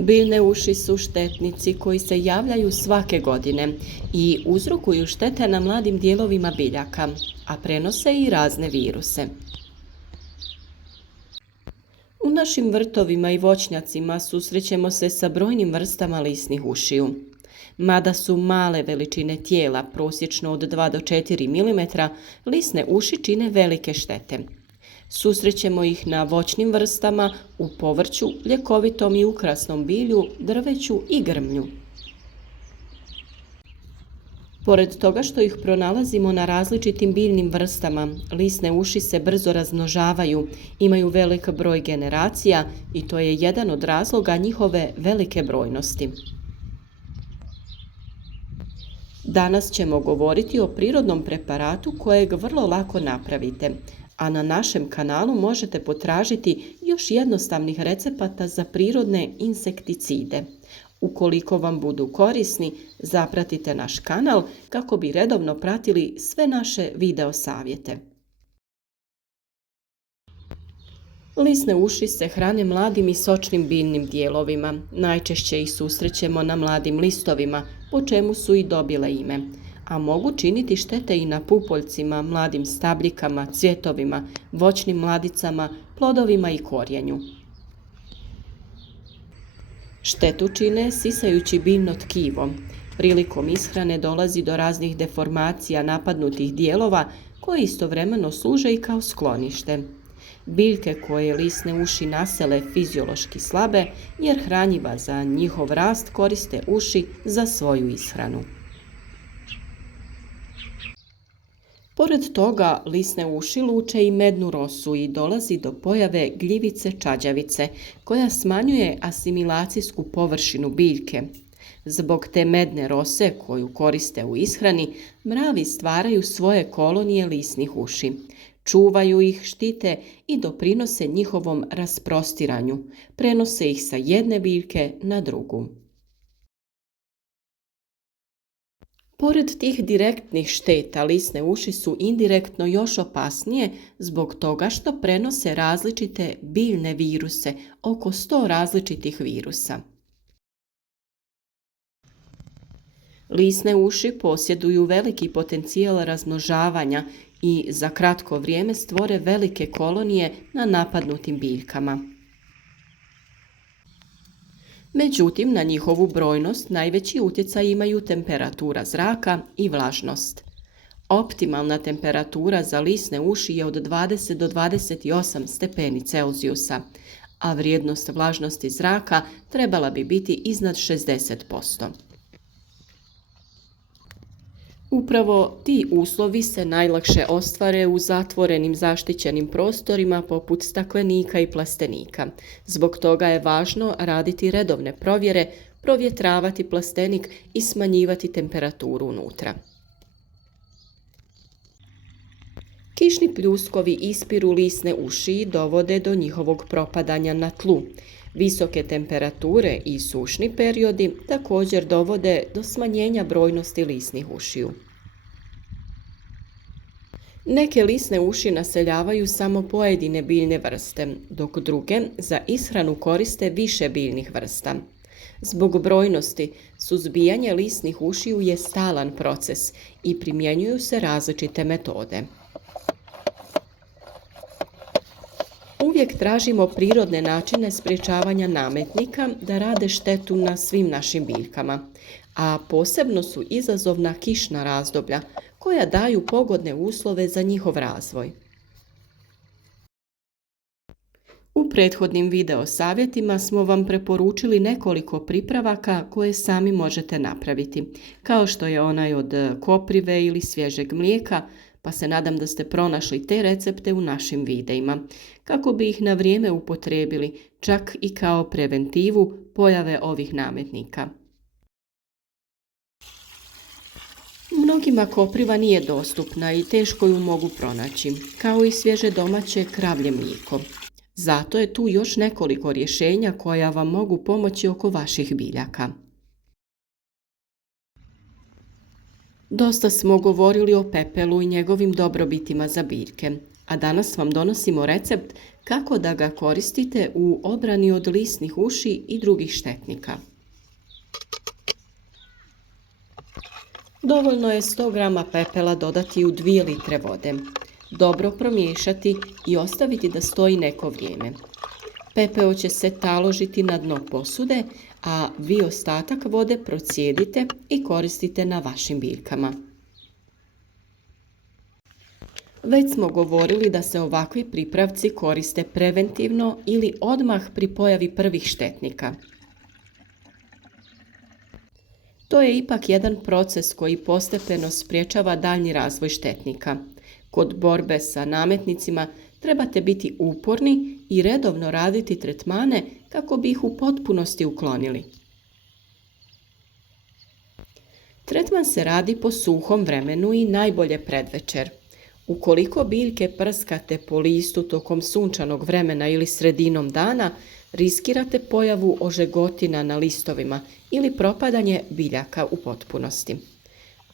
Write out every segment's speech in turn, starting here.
Biljne uši su štetnici koji se javljaju svake godine i uzrokuju štete na mladim dijelovima biljaka, a prenose i razne viruse. U našim vrtovima i voćnjacima susrećemo se sa brojnim vrstama lisnih ušiju. Mada su male veličine tijela, prosječno od 2 do 4 mm, lisne uši čine velike štete. Susrećemo ih na voćnim vrstama, u povrću, ljekovitom i ukrasnom bilju, drveću i grmlju. Pored toga što ih pronalazimo na različitim biljnim vrstama, lisne uši se brzo razmnožavaju, imaju velik broj generacija i to je jedan od razloga njihove velike brojnosti. Danas ćemo govoriti o prirodnom preparatu kojeg vrlo lako napravite, a na našem kanalu možete potražiti još jednostavnih recepata za prirodne insekticide. Ukoliko vam budu korisni, zapratite naš kanal kako bi redovno pratili sve naše video savjete. Lisne uši se hrane mladim i sočnim biljnim dijelovima. Najčešće ih susrećemo na mladim listovima, po čemu su i dobile ime, a mogu činiti štete i na pupoljcima, mladim stabljikama, cvjetovima, voćnim mladicama, plodovima i korijenju. Štetu čine sisajući biljno tkivo. Prilikom ishrane dolazi do raznih deformacija napadnutih dijelova koje istovremeno služe i kao sklonište. Biljke koje lisne uši nasele fiziološki slabe jer hranjiva za njihov rast koriste uši za svoju ishranu. Pored toga, lisne uši luče i mednu rosu i dolazi do pojave gljivice čađavice, koja smanjuje asimilacijsku površinu biljke. Zbog te medne rose koju koriste u ishrani, mravi stvaraju svoje kolonije lisnih uši. Čuvaju ih, štite i doprinose njihovom rasprostiranju, prenose ih sa jedne biljke na drugu. Pored tih direktnih šteta, lisne uši su indirektno još opasnije zbog toga što prenose različite biljne viruse, oko 100 različitih virusa. Lisne uši posjeduju veliki potencijal razmnožavanja i za kratko vrijeme stvore velike kolonije na napadnutim biljkama. Međutim, na njihovu brojnost najveći utjecaj imaju temperatura zraka i vlažnost. Optimalna temperatura za lisne uši je od 20 do 28 stepeni Celzijusa, a vrijednost vlažnosti zraka trebala bi biti iznad 60%. Upravo ti uslovi se najlakše ostvare u zatvorenim zaštićenim prostorima poput staklenika i plastenika. Zbog toga je važno raditi redovne provjere, provjetravati plastenik i smanjivati temperaturu unutra. Kišni pljuskovi ispiru lisne uši i dovode do njihovog propadanja na tlu. Visoke temperature i sušni periodi također dovode do smanjenja brojnosti lisnih ušiju. Neke lisne uši naseljavaju samo pojedine biljne vrste, dok druge za ishranu koriste više biljnih vrsta. Zbog brojnosti, suzbijanje lisnih ušiju je stalan proces i primjenjuju se različite metode. Uvijek tražimo prirodne načine sprječavanja nametnika da rade štetu na svim našim biljkama, a posebno su izazovna kišna razdoblja koja daju pogodne uslove za njihov razvoj. U prethodnim video savjetima smo vam preporučili nekoliko pripravaka koje sami možete napraviti, kao što je onaj od koprive ili svježeg mlijeka, pa se nadam da ste pronašli te recepte u našim videima, kako bi ih na vrijeme upotrijebili, čak i kao preventivu pojave ovih nametnika. Mnogima kopriva nije dostupna i teško ju mogu pronaći, kao i svježe domaće kravlje mlijeko. Zato je tu još nekoliko rješenja koja vam mogu pomoći oko vaših biljaka. Dosta smo govorili o pepelu i njegovim dobrobitima za biljke, a danas vam donosimo recept Kako da ga koristite u obrani od lisnih uši i drugih štetnika. Dovoljno je 100 grama pepela dodati u 2 litre vode. Dobro promiješati i ostaviti da stoji neko vrijeme. Pepeo će se taložiti na dno posude, a vi ostatak vode procijedite i koristite na vašim biljkama. Već smo govorili da se ovakvi pripravci koriste preventivno ili odmah pri pojavi prvih štetnika. To je ipak jedan proces koji postepeno sprječava daljnji razvoj štetnika. Kod borbe sa nametnicima trebate biti uporni i redovno raditi tretmane kako bi ih u potpunosti uklonili. Tretman se radi po suhom vremenu i najbolje predvečer. Ukoliko biljke prskate po listu tokom sunčanog vremena ili sredinom dana, riskirate pojavu ožegotina na listovima ili propadanje biljaka u potpunosti.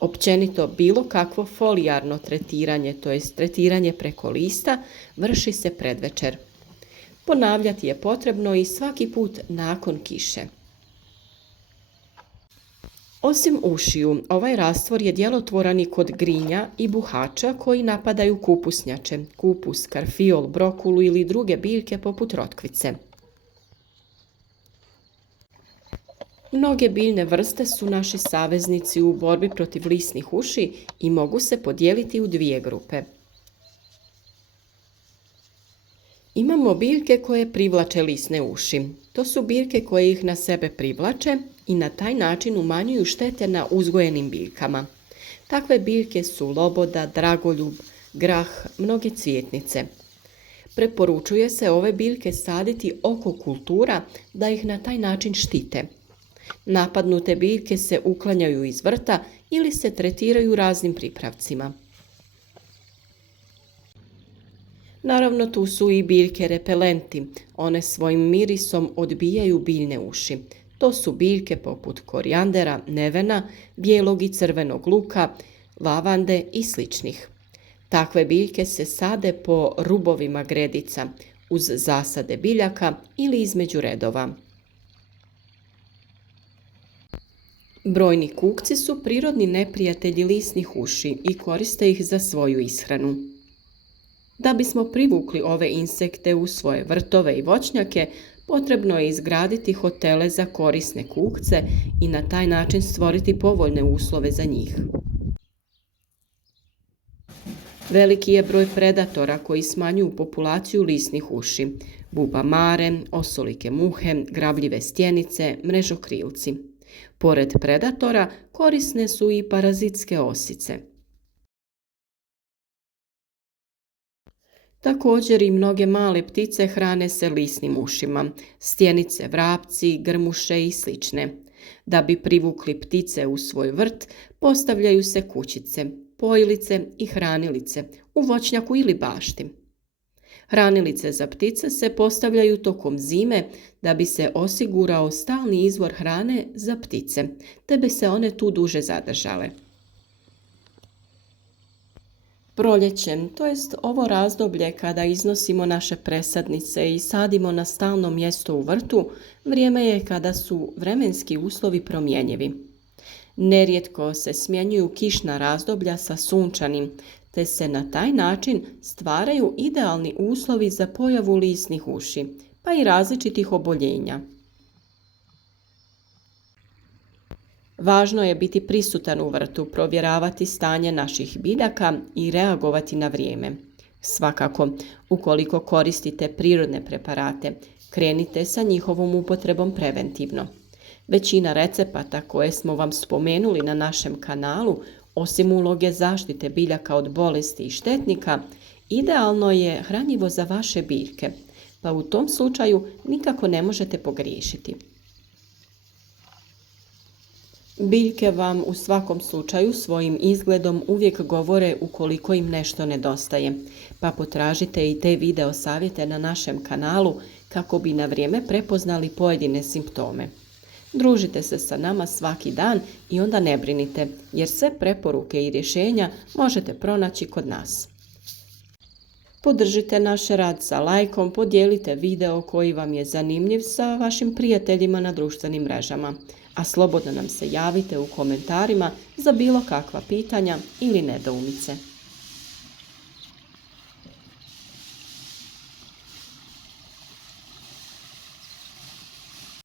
Općenito bilo kakvo folijarno tretiranje, to jest tretiranje preko lista, vrši se predvečer. Ponavljati je potrebno i svaki put nakon kiše. Osim ušiju, ovaj rastvor je djelotvoran i kod grinja i buhača koji napadaju kupusnjače, kupus, karfiol, brokulu ili druge biljke poput rotkvice. Mnoge biljne vrste su naši saveznici u borbi protiv lisnih uši i mogu se podijeliti u 2 grupe. Imamo biljke koje privlače lisne uši. To su biljke koje ih na sebe privlače i na taj način umanjuju štete na uzgojenim biljkama. Takve biljke su loboda, dragoljub, grah, mnoge cvjetnice. Preporučuje se ove biljke saditi oko kultura da ih na taj način štite. Napadnute biljke se uklanjaju iz vrta ili se tretiraju raznim pripravcima. Naravno, tu su i biljke repelenti. One svojim mirisom odbijaju biljne uši. To su biljke poput korijandera, nevena, bijelog i crvenog luka, lavande i sličnih. Takve biljke se sade po rubovima gredica, uz zasade biljaka ili između redova. Brojni kukci su prirodni neprijatelji lisnih uši i koriste ih za svoju ishranu. Da bismo privukli ove insekte u svoje vrtove i voćnjake, potrebno je izgraditi hotele za korisne kukce i na taj način stvoriti povoljne uslove za njih. Veliki je broj predatora koji smanjuju populaciju lisnih uši: bubamare, osolike muhe, grabljive stjenice, mrežokrilci. Pored predatora korisne su i parazitske osice. Također i mnoge male ptice hrane se lisnim ušima, stjenice, vrapci, grmuše i slične. Da bi privukli ptice u svoj vrt, postavljaju se kućice, pojilice i hranilice u voćnjaku ili bašti. Hranilice za ptice se postavljaju tokom zime da bi se osigurao stalni izvor hrane za ptice, te bi se one tu duže zadržale. Proljećem, to jest ovo razdoblje kada iznosimo naše presadnice i sadimo na stalno mjesto u vrtu, vrijeme je kada su vremenski uslovi promjenjivi. Nerijetko se smjenjuju kišna razdoblja sa sunčanim, te se na taj način stvaraju idealni uslovi za pojavu lisnih uši, pa i različitih oboljenja. Važno je biti prisutan u vrtu, provjeravati stanje naših biljaka i reagovati na vrijeme. Svakako, ukoliko koristite prirodne preparate, krenite sa njihovom upotrebom preventivno. Većina recepata koje smo vam spomenuli na našem kanalu, osim uloge zaštite biljaka od bolesti i štetnika, idealno je hranjivo za vaše biljke, pa u tom slučaju nikako ne možete pogriješiti. Biljke vam u svakom slučaju svojim izgledom uvijek govore ukoliko im nešto nedostaje, pa potražite i te video savjete na našem kanalu kako bi na vrijeme prepoznali pojedine simptome. Družite se sa nama svaki dan i onda ne brinite, jer sve preporuke i rješenja možete pronaći kod nas. Podržite naš rad sa lajkom, podijelite video koji vam je zanimljiv sa vašim prijateljima na društvenim mrežama, a slobodno nam se javite u komentarima za bilo kakva pitanja ili nedoumice.